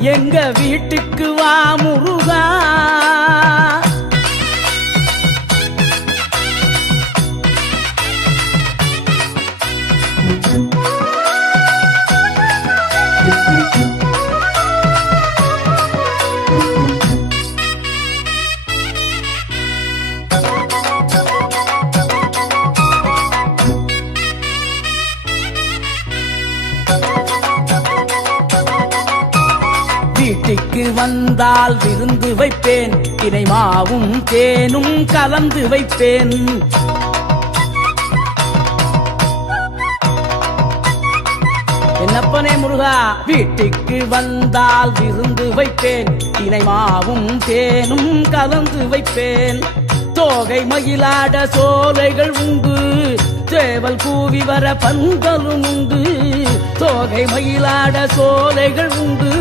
எங்க வீட்டுக்கு வா முருகா. வீட்டுக்கு வந்தால் விருந்து வைப்பேன், தினை மாவும் தேனும் கலந்து வைப்பேன். என்னப்பனே முருகா, வீட்டுக்கு வந்தால் விருந்து வைப்பேன், தினை மாவும் தேனும் கலந்து வைப்பேன். தோகை மயிலாட சோலைகள் உண்டு, சேவல் கூவி வர பந்தலும் உண்டு. தோகை மயிலாட சோலைகள் உண்டு.